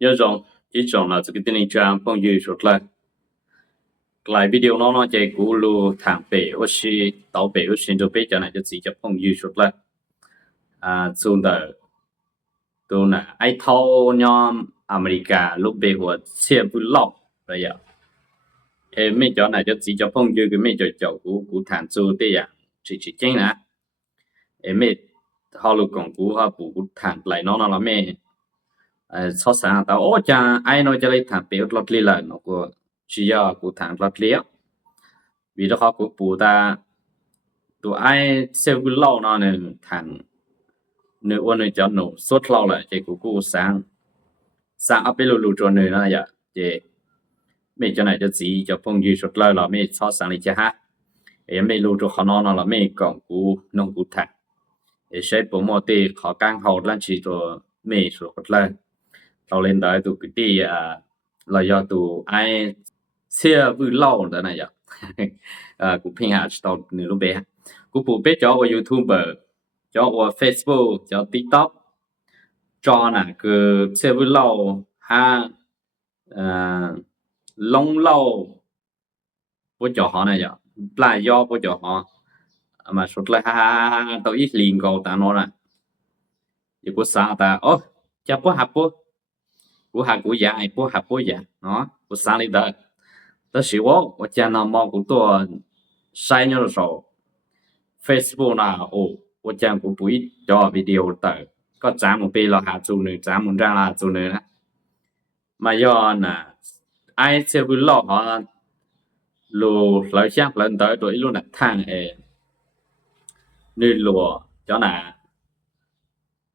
nhớ rằng ý rằng là cái tin trang phong như sụt lại video nó chạy cú lu thằng bể ở xí tàu bể ở xí cho bể cho này cho chỉ cho phong như sụt xuống đời tôi là ai thâu nhóm America lúc bể của xe vui lọc rồi ạ em mấy chỗ này cho chỉ cho phong như cái mấy chỗ cú thằng chú đây à chỉ chính nè em mấy họ lúc còn cú họ cú thằng lại nó là mấy so sánh tao ô cha ai nói cho lấy thằng béo lót lì là nó có chỉ do của thằng lót lì vì đó họ của bù ta tụi ai xem cái lâu nó này thằng nữ ôn này cho nó suốt lâu lại chỉ của cô sáng sáng áp bên lù cho nữ nó vậy chỉ mấy cho này cho gì cho phong duy suốt lâu là mấy so sánh đi chứ ha em mấy lù cho họ nó là mấy còn của nông của thằng để sẽ bộ mô tê họ càng hậu lên chỉ cho mấy suốt lâu tao lên đấy tụi cái đi là do tụi ai xe vui lâu đó này vậy cũng phiền hà tao nửa lúc bé cũng phụ biết cho ở YouTube cho ở Facebook cho TikTok cho nè cứ xe vui lâu ha long lâu bố cho họ này vậy là do bố cho họ mà sụt lại ha tao ít liền cầu ta nói nè giờ có sao ta ô cha bố học bố của hàng của già ai bố học bố già nó của sáng đi đợi tớ xíu我见到猫古多晒鸟的时候 Facebook 那哦我见过不一条 video 的ก็จามไปเราหาจูนึงจามมันจ้างละจูนึงนะมาย้อนน่ะไอเซบุลล์เขาลูเราเชื่อเล่นtới rồi luôn là thang nơi lùa cho nà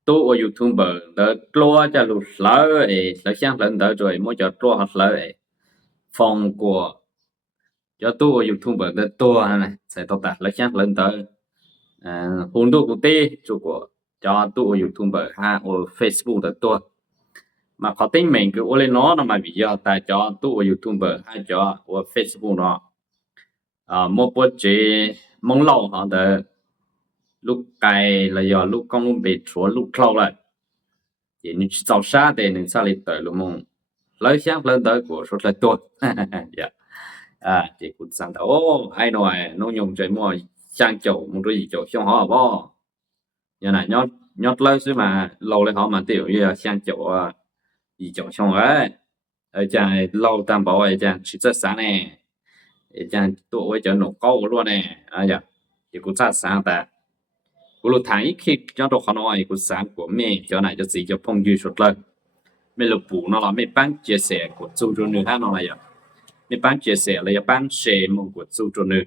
tu ở YouTuber đỡ lùa cho lù lỡเราเชื่อเล่นtới rồi mỗi cho lùa họ lỡ phòng của cho tôi YouTuber để tôi này sẽ tốt đạt lấy chắc lên tới hôn đô của tê chủ của cho tôi YouTuber ha ở Facebook để tôi mà có tính mình cứ lên nó mà bây giờ tại cho tôi YouTuber hay cho ở Facebook nó một bữa chế mong lâu họ để lúc cài là giờ lúc con lúc bị chúa lúc lâu lại thì mình tạo ra để mình sao lịch tới lúc mong lấy chắc lên tới của số là tôi yeah. Chị cũng sang đó ô ai nói nó dùng chơi mua sang chỗ một cái gì chỗ xong họ bỏ giờ này nhót nhót lên xíu mà lâu lên họ mà tiểu như là sang chỗ gì chỗ xong ấy ở chàng lâu tam bảo ấy chàng chỉ rất sáng nè chàng tụ với chỗ nổ câu luôn nè dạ chị cũng rất sáng ta cũng lúc tháng ít khi cho đồ họ nói cũng sáng của mẹ chỗ này cho gì cho phong duy xuất lên mẹ lục bù nó là mẹ bán chia sẻ của chú cho người khác nó là vậy mấy bạn chia sẻ là bạn share một cái chủ trương nữa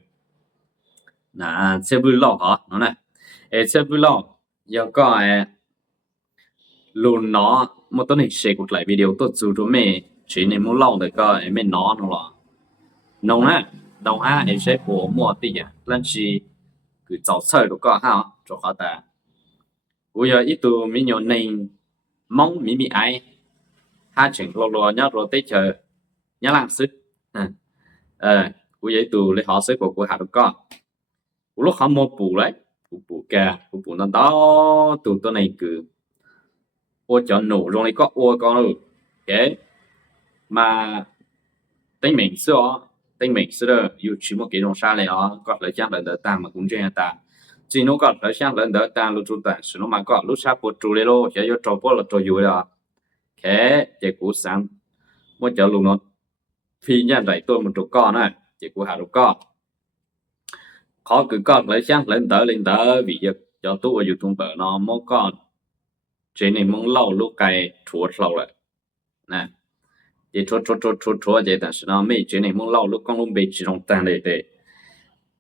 là sẽ vui lo hả nó này sẽ vui lo giờ có luôn nó một tuần này share một lại video tốt chủ trương mẹ chỉ nên muốn lo được có mẹ nó là nông á nông á sẽ bỏ mua tiền lần chỉ cứ找菜都có ha cho họ ta bây giờ ít tụ mình nhiều nên mong mình ai ha chừng lo nhớ rồi tới chờ nhớ làm sức của vậy tụ lấy họ sẽ của hạt có của lúc họ mua bù đấy bù cả bù nó đó tụตัวnày cứ ô cho nổ rồi này có ô con rồi cái mà tính mình xưa yêu chỉ một cái đồng xa này ó có lấy chắc lần đỡ ta mà cũng chơi ta chỉ nó có lấy chắc lần đỡ ta lúc chú ta sử nó mà có lúc sao bột chú lên lô sẽ vô trò bột là trò vui đó cái cái cú sáng một chỗ lúc nó phi nhân đẩy tôi một chỗ con này chỉ của hạ lúc con khó cứ con lấy chắc lên tới vì giờ cho tôi ở YouTube nó mỗi con trên này mong lâu lúc cái chúa lâu lại nè thì chúa vậy但是呢没trên này mong lâu lúc con lúc bị chỉ trong tàn để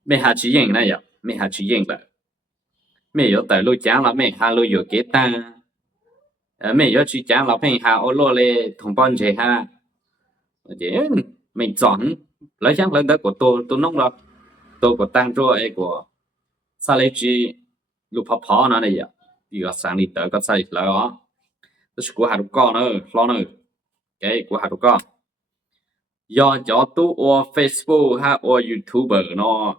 mấy hạt chỉ yên này vậy mấy hạt chỉ yên lại mấy ở tại lúc chán là mấy hạt lúc ở kế ta mấy ở chỉ chán là mấy hạt ở lô lê thùng bón chế ha vậy mình chọn lấy chắc lên tới của tôi nông rồi tôi có tăng cho ấy của sao lấy chỉ lục phò nó này vậy thì có sáng đi tới có sai là đó tôi của hạt con nữa lo nữa cái của hạt con do cho tôi ở Facebook hay ở YouTube nó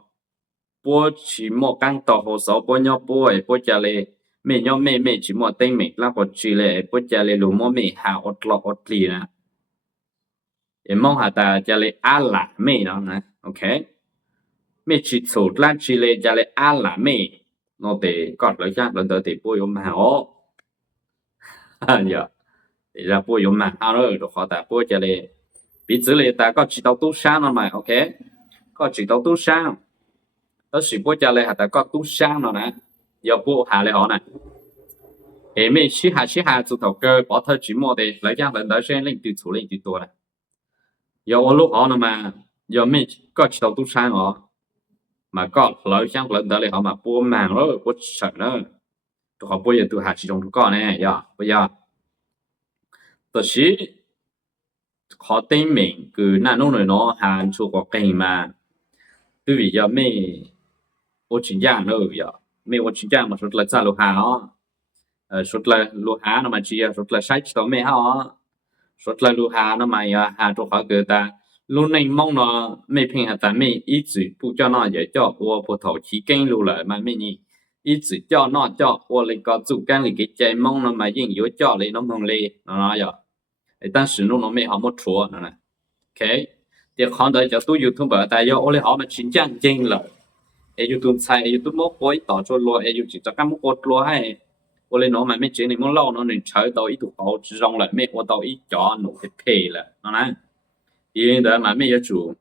bố chỉ một căn tàu hồ sơ bố nhau bố ấy bố trả lời mẹ nhau mẹ chỉ mua tên mẹ là có chỉ là bố cha lấy lúa mua mẹ hạ ớt lọ ớt lì nè em mong hạ ta cha lấy á lạ mẹ đó nè ok mẹ chỉ số là chỉ lấy cha lấy á lạ mẹ nó để còn lấy cha lần đầu thì bố yêu mà ó giờ thì ra bố yêu mà ao rồi họ ta bố cha lấy bị xử lý ta có chỉ tao tu sang nó mà ok có chỉ tao tu sang đó là bố cha lấy hạ ta có tu sang nó nè giờ bố hạ lấy họ nè em mình chỉ hạ từ đầu cơ bỏ thôi chỉ mua để lấy ra lần đầu先lên từ处理最多了giờ我lúc họ mà giờ mình có chỉ đầu tu sang họ mà có lấy sang lần đầu họ mà bố màng rồi bố sợ nữa họ bố giờ tu hạ chỉ trong có này giờ bây giờ đó là họ tên mình cứ nãy nó hàng chục cái mà từ vì giờ mình 我请假呢呀，没我请假嘛，说来在路下啊，说来路下那么去呀，说来晒起到没好啊，说来路下那么呀，下做好个的，路内蒙呢，没平下咱们一直不叫那也叫我葡萄起根路了嘛，没你一直叫那叫我那个主干里给在蒙了嘛，应有叫嘞那蒙嘞，那呀，但是弄没好么错那呢，OK，thì họ đợi cho tôi YouTube tại do俺họ mà chính trang chính là YouTube xài YouTube mỗi cuối tỏ cho lo YouTube chỉ cho các mốc cột lo hay ô lên nó mà mấy chuyện này muốn lâu nó nên chơi tao ít tụ tao chỉ rong lại mấy ô tao ít cho nó cái pay là nó nè vì đó mà mấy chủ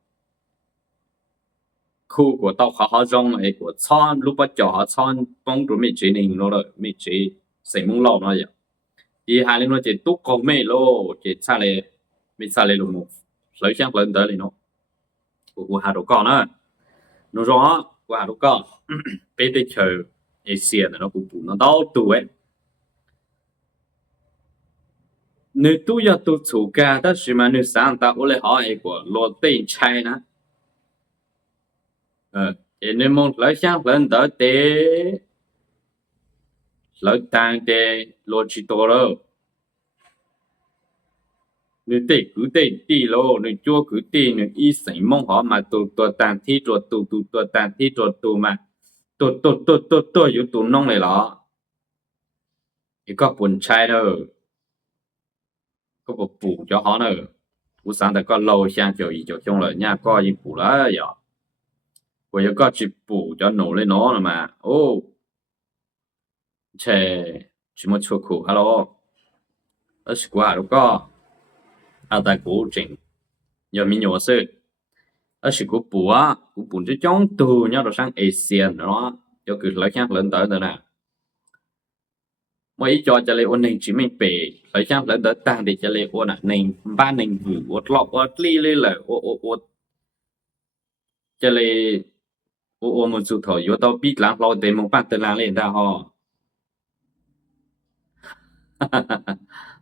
khu của tao khó rong này của chọn lúc bắt cho chọn bông của mấy chuyện này nó là mấy chuyện sẽ muốn lâu nó vậy vì hai lên nó chỉ túc còn mấy lô chỉ xa lại luôn một lấy sang lên tới nó của hai đồ con á nó rõ của hai đồ con bây giờ chờ Asia nó cũng nó đau tuổi nếu tôi要读暑假，但是嘛，你上到我来好一个落地 China，你们来想人到的，来当的落去多了，你得cứ得地咯，你做cứ地，你一生梦好嘛，多当地做多当地做多嘛，多有多弄来了，一个本菜了。có một phụ cho họ nữa phụ sáng đã có lâu sang cho ý cho chung là nhà có ý phụ là giờ bây giờ có chỉ phụ cho nổ lên nó mà ô chè chỉ một chút khổ hello ở sự qua đâu có ở tại cố trình giờ mình nhớ sự ở sự của phụ cho trong từ nhau rồi sang Asian đó cho cứ lấy khác lên tới nữa nè mỗi cho lấy ôn này chỉ mình bể lấy sang lên tới tăng để cho lấy ôn à này ba này vừa ôn lọ ôn li li là ôn cho lấy ôn một số thời vô tao biết làm lo để một bạn tự làm lên ra họ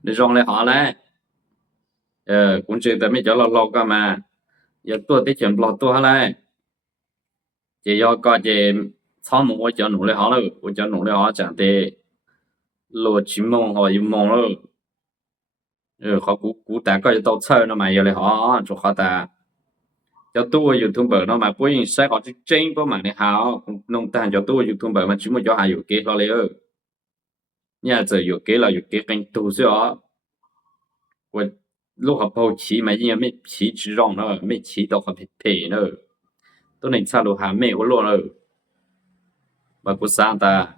để rong lại họ đấy cũng chỉ tại mấy chỗ lo cơ mà giờ tôi tới chuyện lo tôi lại chỉ do có chỉ sau một chỗ nụ lại họ rồi chỗ nụ lại họ chẳng để lo chỉ mong họ yêu mong rồi họ cũng đã có tao chơi nó mà giờ lại họ cho họ ta cho tôi YouTuber nó mà bố sẽ họ chỉ tranh bố mà này hào nông tàn cho tôi YouTuber mà chỉ muốn cho hai kế lo lấy nhà giờ kế là kế kênh tu sửa我lúc học hậu期mà nhưng mấy chỉ rong nữa mấy chỉ đâu học phê nữa tôi nên sao đồ hà mấy của luôn nữa mà của sao ta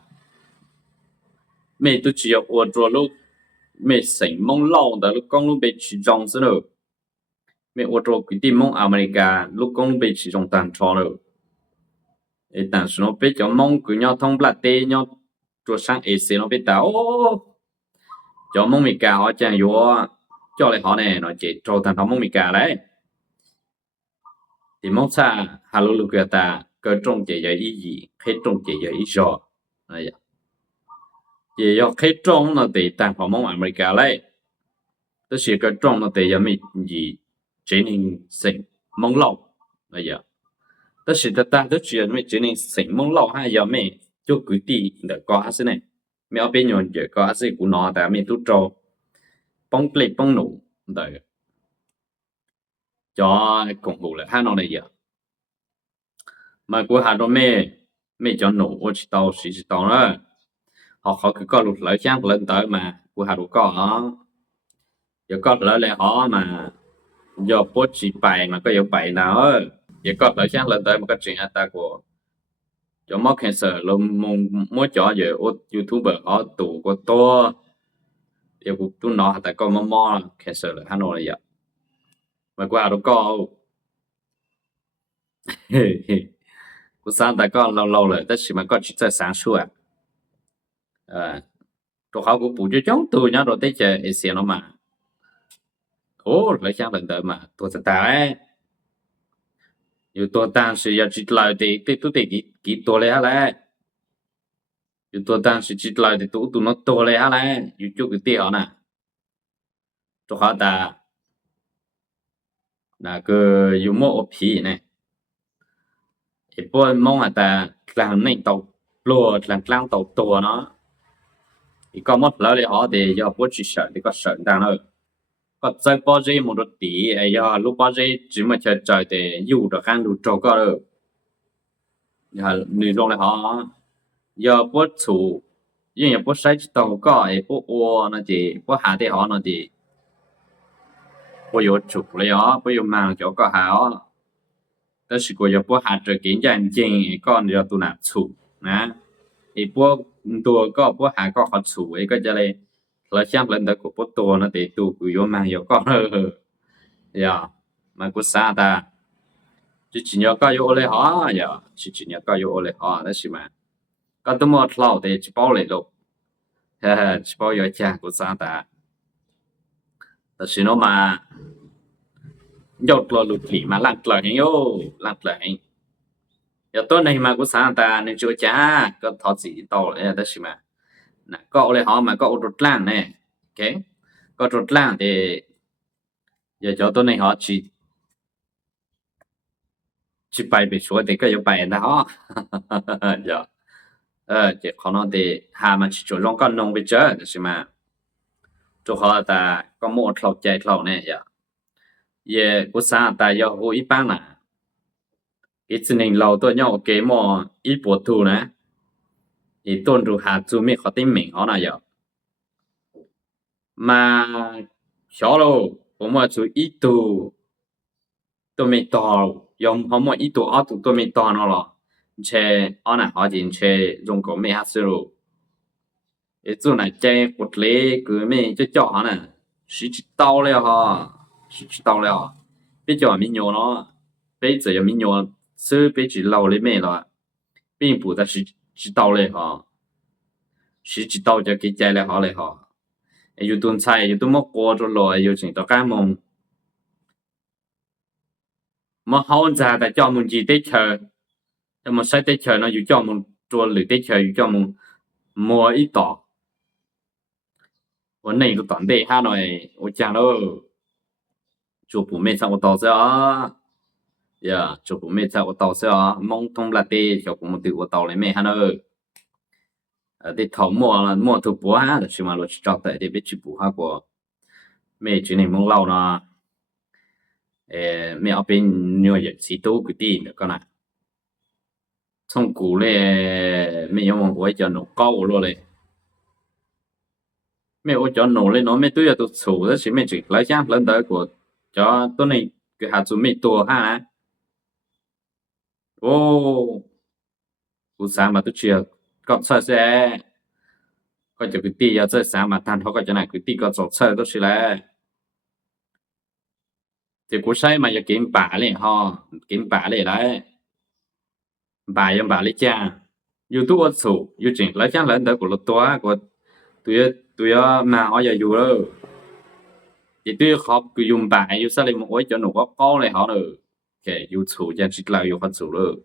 mấy tôi chỉ học ở chỗ lúc mấy sinh mong lâu đó lúc con lúc bị chỉ rong nữa mấy ở chỗ cái tim mong America lúc con lúc bị chỉ rong tàn cho nữa但是nó bị cho mong cứ nhau thông bát tê nhau chỗ sang Asia nó bị tao cho mong mình cả họ chẳng vô cho lại họ này nó chỉ cho thành mong mình cả đấy thì mong xa hallelujah ta cơ trong chỉ dạy ý gì khi trong chỉ dạy ý rõ này chỉ do khi trong nó thì tăng họ mong America đấy tức là cơ trong nó thì mình gì chỉ nên sinh mong lâu này giờ tức là ta tức là mình chỉ nên sinh mong lâu hay giờ mình cho cứ đi để có hết này mình ở bên nhau giờ có hết của nó tại mình tu cho bông plei bông nụ đấy cho cùng bộ là hai nó này giờ mà của hai đứa mẹ mẹ cho nụ ở chỉ tàu đó họ cứ có lụt lỡ sáng lên tới mà của họ đủ có nó giờ có lỡ lại họ mà giờ bố chỉ bài mà có giờ bài nào giờ có lỡ sáng lên tới mà có chuyện ta của cho móc cancer luôn mỗi chỗ giờ youtuber họ tụ có to giờ cũng tu nó tại có mò cancer là hắn nói vậy mà qua đâu có của sáng tại có lâu lâu rồi tất nhiên mà có chỉ在sáng suốt rồi họ cũng bù cho chống tôi nhá rồi tới chơi xe nó mà lại sáng lần tới mà tôi sẽ tại有多但是要知道的都得几多了下来，有多但是知道的都能多了下来，有这个点呢，做好的那个有么皮呢？一般梦啊的，让那到落让到多呢，一个么老的好的要不去省，这个省当了。có chơi bao giờ một đợt tí ấy giờ lúc bao giờ chỉ mà chơi chơi để yêu được ăn được trâu có được giờ người trong này họ giờ bớt chủ nhưng mà bớt sai tàu có ấy bớt ô nó chỉ bớt hạ thì họ nó chỉ bớt yêu chủ lấy họ bớt yêu mang cho có họ但是个要不下着经验经个要都拿出นะอีพวกตัวก็พวกหาก็ขอสูไอ้ก็จะเลยเราช่างเล่นแต่กูพวกตัวนะแต่ตัวกูโยมาโยก็อย่ามากูซาตาจิจิเนาก็โยเลยฮะอย่าจิเนาก็โยเลยฮะนั่นใช่ไหมก็ต้องมาเล่าแต่จิเป้าเลยลูกจิเป้าโยจ้ากูซาตาแต่สิโนมา dột lò lụt lì mà lặng lờ hay ô lặng lờ hay giờ tối nay mà cũng sáng ta nên chưa chả có thọ gì to lại đó mà nè có lại họ mà có rốt lan nè ok có rốt lan thì giờ cho tối nay họ chỉ bài bị số thì có yêu bài đó giờ chỉ khó nói thì hà mà chỉ chỗ long con nông bị chơi đó mà chỗ họ ta có một lọc chạy lọc nè giờ ye của xã tại do hồ ít bán nè ít xin hình lâu tôi nhau cái mò ít bộ thu nè ít tôn trụ hạt chú mi khó tin mình họ nào giờ mà xó đâuผมว่าchú ít tu tôi mới to dùng họ mà ít tu ở tu tôi mới to nó rồi che ở này họ chỉ che dùng cổ mấy hạt sữa ít chú này che quật lê cứ mấy cho họ nè chỉ taoเลยฮะchỉ taoเลยbây giờ mình nhớ nó bây giờ mình nhớ sữa bây giờ lâuเลยmấy rồi并不的是知道嘞哈，是知道就给摘了好嘞哈。有顿菜有多么过着了，有成到干梦，么好在在叫梦几得吃，那么晒得吃呢，有叫梦做里得吃，有叫梦摸一道。我那个短的哈来，我讲了，就不没上我到这啊。呀，就不没在我到这啊，梦通了的，就不没对我到了没哈呢。để thầu mua thu búa ha là chỉ mà lo cho tại để biết chỉ búa ha của mẹ chỉ này mong lâu nó mẹ ở bên nhiều giờ chỉ tu cái gì nữa con ạ trong cũ này mẹ yêu mong quay cho nó cao luôn này mẹ ôi cho nó lên nó mẹ tôi giờ tôi sủ đó chỉ mẹ chỉ lấy trang lên tới của cho tôi này cái hạt số mẹ tua ha ô cụ sáng mà tôi chưa có chơi xe có cho cái tí giờ chơi sáng mà than thôi có cho này cái tí có chỗ chơi đó là thì cú sai mà giờ kiếm bả liền ho kiếm bả liền đấy bả yếm bả lấy cha YouTube số yêu chỉnh lấy cha lên tới của lột toa của tụi mà ở giờ dù đâu thì tụi học cứ dùng bả yêu sao lại một cái cho nó có này họ nữa cái YouTube cho chỉ là yêu phát số rồi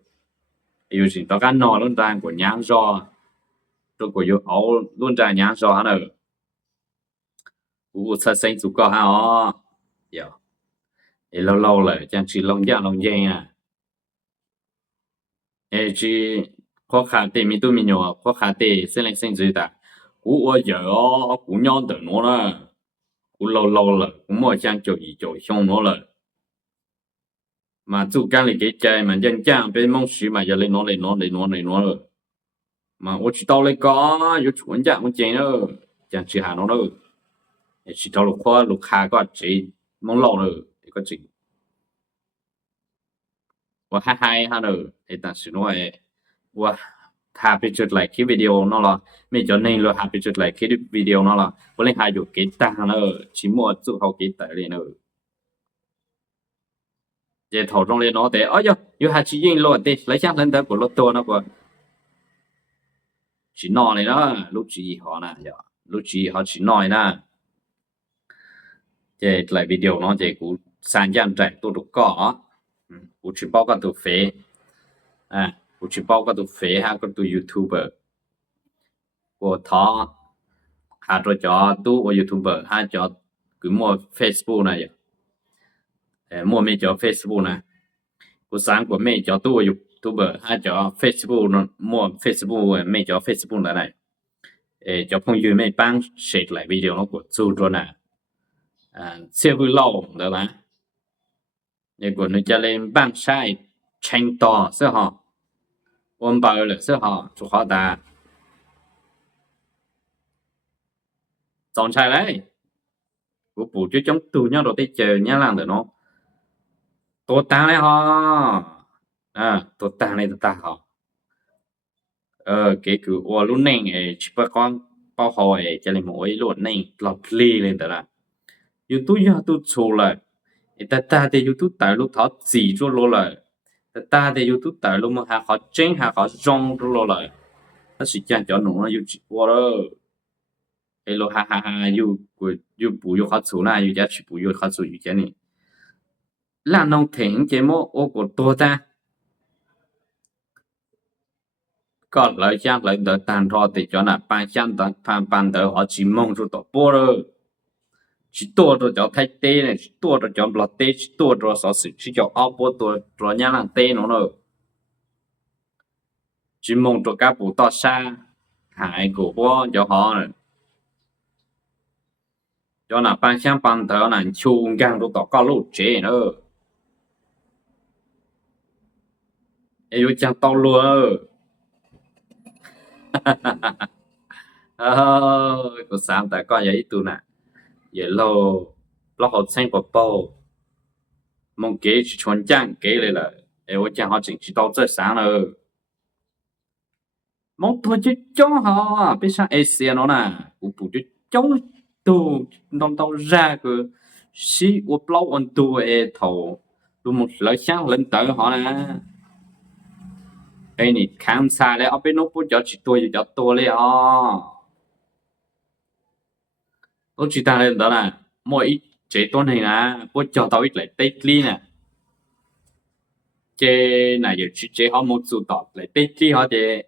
yêu chỉnh tao cái nọ luôn đang của nhang do tôi của yêu áo luôn đang nhang do hắn nữa cú sai sinh chủ có ha ó giờ lâu lâu lại chẳng chỉ lòng dạ lòng dây à chỉ khó khăn thì mình tôi mình nhỏ khó khăn thì sẽ lên sinh gì ta cú ở giờ cú nhon từ nó là cú lâu lâu là cú mua trang chỗ gì chỗ xong nó là mà chủ can là cái chơi mà dân trang bên mong xí mà giờ lên nó rồi mà我知道那个有船家我见了，讲吃下侬了，知道了快路卡个这蒙老了一个这，我嗨嗨哈了，但是侬我 happy จุด like คลิปวิดีโอนั่นล่ะไม่จอนี่เลย happy จุด like คลิปวิดีโอนั่นล่ะวันนี้หาอยู่เกตาเนอะชิมัวจุเขาเกตาเลยเนอะเจ้าถอดลงเลยเนาะแต่อ๋ออยู่หาชิยิงโลดเด็แล้วช่างนั้นแต่กูลดตัวนะกูชินอนเลยนะลูกจีเขานะอย่าลูกจีเขาชินอนนะเจ้า like วิดีโอเนาะเจ้ากูสัญญาณใจตัวตุกก่อกูชิบอกกับตัวเฟซกูชิบอกกับตัวเฟซฮะกับตัวยูทูบเบอร์กูท้อหาตัวจอตัวยูทูบเบอร์หาจอกูมัว Facebook นะอย่ามัวไม่จอ Facebook นะกูสั่งกูไม่จอตัวยูทูบเบอร์หาจอ Facebook นะมัว Facebook ไม่จอ Facebook นะไหนจอพงยูไม่ปังเช็คหลายวิดีโอแล้วกูสู้ตัวน่ะเสียบุญเล่าเดี๋ยวนะเนี่ยกูนึกจะเล่นบ้านใช่เชิงต่อเสียหอวันเบาเลยเสียหอจุขอตาจอนใช่เลยกูปู่จะจ้องตูnhau đầu tiên chờ nhau làm được nóตัวตาเลยฮะตัวตาเลยตัวตาฮะcái cứ ô lúc này chỉ bắt con bao hồi cho nên mỗi lúc này lọt ly lên đó là YouTube số lại ta thì YouTube tại lúc thọ chỉ cho lô lại ta thì YouTube tại lúc mà họ chính họ rong cho lô lại nó sẽ chẳng cho nó YouTube qua đó cái lô ha you bù you khó số này you giá chỉ bù you khó số you giá này là nông thỉnh cái mô ô của tôi ta có lợi trang lợi đỡ tàn ro thì cho là ban trang đỡ ban đỡ họ chỉ mong cho tổ bố rồi chỉ tua rồi cho thay tê này chỉ tua rồi cho lọt tê chỉ tua rồi sở sự chỉ cho áo bố tua rồi nhá là tê nó rồi chỉ mong cho các bộ to xa hại của bố cho họ này cho là ban trang ban đỡ là chung gang rồi tổ có lũ chế nữa yêu trang to luôn có sáng tại con vậy tụi nè vậy lo họ xem bộ bộ mong kế chỉ chuẩn trang kế lại là em chẳng họ chỉnh chỉ tao rất sáng rồi mong thôi chứ chống họ biết sao Asia nó nè cũng phụ chứ chống tu non tao ra cái si u plau on tu thầu tu một lời sáng lên tới họ nè cái này khám xa lại ở bên nó bố cho chỉ tôi cho tôiเลยtôi chỉ ta lên đó là mỗi chế tôi này nè bố cho tao ít lại tết li nè chế này giờ chế họ một số tọt lại tết li họ chế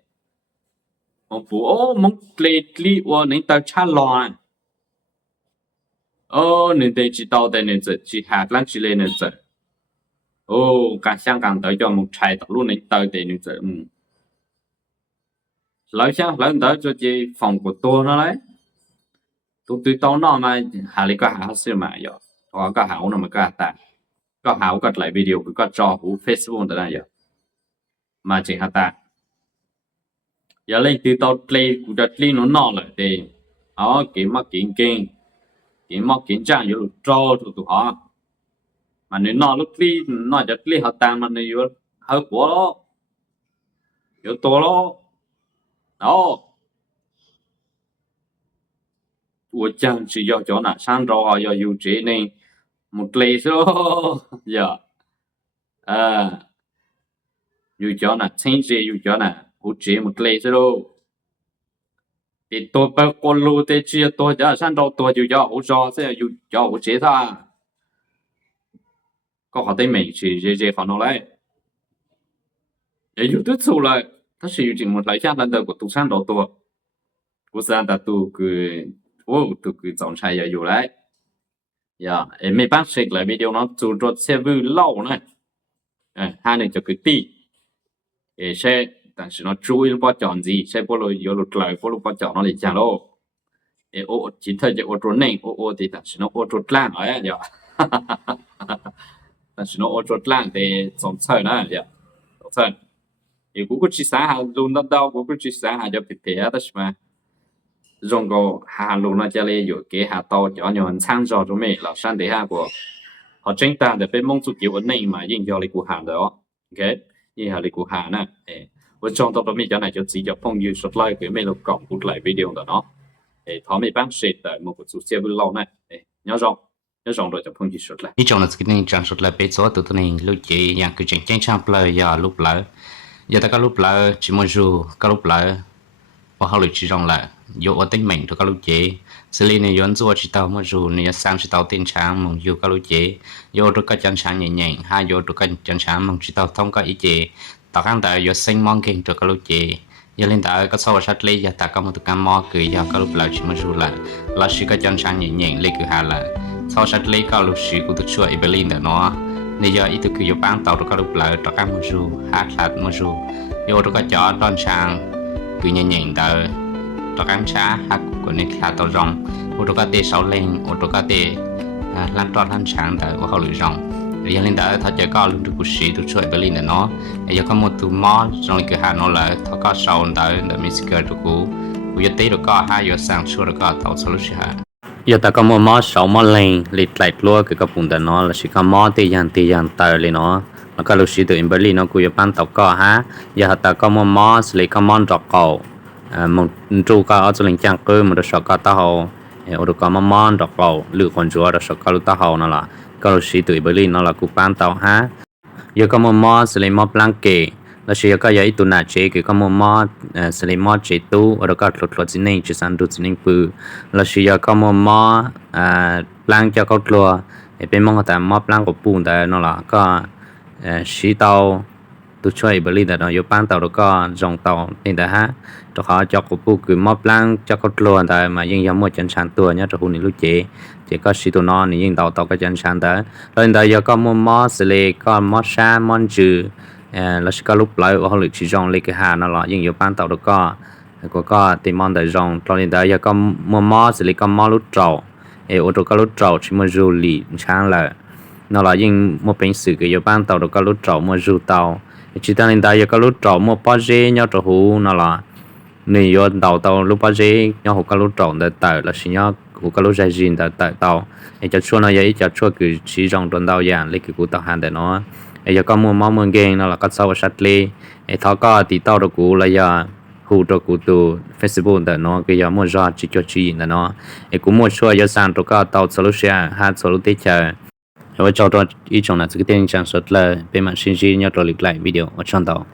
một phụ ô một tết li ô nên tao chả lo nè ô nên tao chỉ tao đây nên chỉ hạt lăng chỉ lên nên ô càng sang càng tới cho một trái tao luôn nên tao đây nên lấy sang lấy tới cho chị phòng của tôi nó đấy tôi tao nó mà hà lý có hảo xưa mà giờ có hảo nó mà có hảo có lại video có cho của Facebook đó này giờ mà chỉ ta giờ lên từ tao play của đặt lên nó nọ lại thì cái mắt kiến trang vô cho tụi họ mà nếu nọ lúc đi nọ đặt lên họ tàn mà nếu hơi của nó vô to đó tôi chẳng chỉ cho nó sang rồi giờ yêu chế này một lệ số giờ yêu cho nó chính trị yêu cho nó hỗ chế một lệ số thì tôi bao con lô thì chỉ tôi đã sang rồi tôi yêu cho hỗ trợ sẽ yêu cho hỗ chế thôi có họ thấy mình chỉ chế họ nó lại yêu tôi số lại他是有这么来下来的个都上到多，不是按照都个都个早餐也有来，呀，没办法来 video nó做着些味老呢，hai này cho cái tí, sẽ 但是nó注意不讲gì，sẽ 不了有了来不了不讲那里讲咯，我其他就我做内我的，但是呢我做烂哎呀，但是呢我做烂的总菜呢呀，总菜。thì cũng có chỉ sáng hà luôn đó đâu cũng có chỉ sáng hà cho bị phê đó mà rong go hà luôn nó cho lấyอยู่cái hà to cho nhau sáng giờ cho mày là sáng để hà của họ tranh tài để bên mong số kiểu ổn định mà nhưng cho lấy của hà đó ok như hà lấy của hà nè với trong tập mình cho này cho chỉ cho phong như xuất lại cái mấy lúc cộng cũng lại video đó nó thọ mấy bạn sẽ tại một cái số xe bên lâu này nhớ rong rồi cho phong như xuất lại ý trong là cái này chẳng xuất là bé số tụi tôi này lúc chị yang cứ tranh tranh sang play giờ lúc lỡ giờ ta có lúc lỡ chỉ muốn dù có lúc lỡ và họ lựa chọn là dù ở tính mình rồi có lúc chị xử lý này dọn dùa chỉ tao mà dù này sang chỉ tao tiền sáng mong dù có lúc chị dù rồi có chân sáng nhẹ nhàng hai dù rồi có chân sáng mong chỉ tao thông có ý chị tao khăn tại dù sinh mong kinh rồi có lúc chị giờ lên tại có sau sát lý giờ ta có một cái mò cười giờ có lúc lỡ chỉ muốn dù là chỉ có chân sáng nhẹ nhàng lấy cứ hà là sau sát lý có lúc chỉ của tôi chuỗi Berlin đó nó bây giờ ý tôi cứ bán tàu rồi có lúc lỡ cho các mong dù hát là mong dù dù rồi có chó đón sang cứ nhẹ nhàng tới cho các xã hạt của nên là tàu rong ô tô cá sáu lên ô tô cá lan tròn lan sáng tại ô họ lưỡi rong rồi lên tới thọ chơi có luôn được cuộc sĩ tôi chơi Berlin là nó giờ có một tụ mò trong cái hà nó là thọ có sáu tới để mình sẽ được cú bây giờ tí được có hai giờ sáng suốt được có tàu số lúc giờ ta có một mò sáu mò lên lịch lại luôn cái bún đó nó là chỉ có mò tiền tới lên nó có lúc sĩ từ Berlin nó cũng bán tàu có ha giờ ta có một mò xử lý có mò trọc cầu một chú có ở chỗ linh trang cơ một số có tao hồ ở đó có món đọc vào lựa con chúa đó số có lúc tao hồ nó là có lúc sĩ tuổi Berlin nó là cục bán tao ha giờ có một món xử lý món blanket là chỉ có giấy tụ nát chế cái có một món xử lý món chế tu ở đó có lột chính này chỉ sản xuất chính này bự là chỉ có một món blank cho có lúa bên món cái món blank của bún đó nó là có sĩ tàu tôi chơi Berlin đó nó bán tàu đó có dòng tàu nên đó ha cho họ cho cổ phụ cứ móp lang cho có luôn tại mà nhưng giống một chân sàn tua nhá cho hôn lúc chế chỉ có sĩ tụ nó nhưng tàu cái chân sàn đó lên đây giờ có một món xử lý có món sa món chữ là sẽ có lúc lại họ lựa chỉ dòng lấy cái hà nó là nhưng bán tàu đó có tìm món đại dòng cho nên đây giờ có một món xử lý có món lúc trầu ô tô có lúc trầu chỉ mới du lịch sáng là nó là nhưng một bên sự cái bán tàu đó có lúc trầu mới du tàu chỉ ta nên tại có lúc trầu một bao giờ nhau trầu hú nó là nếu vô tàu lúc bao giờ nhau hú có lúc trầu để tại là xin nhau hú có lúc dài dìn tại tàu để cho chua nó vậy cho chua cứ chỉ trong tuần tàu dạng lấy cái cú tàu hàng để nó để có mua món món game nó là có sau sát lê để thọ có thì tàu đó cú là giờ hú cho cú từ Facebook để nó cái giờ mua ra chỉ cho chỉ để nó để cú mua chua giờ sang cho có tàu solution hát solution chờ rồi cho tôi ý trong là cái tên sản xuất là bên mạng sinh nhớ rồi lịch lại video ở trong tàu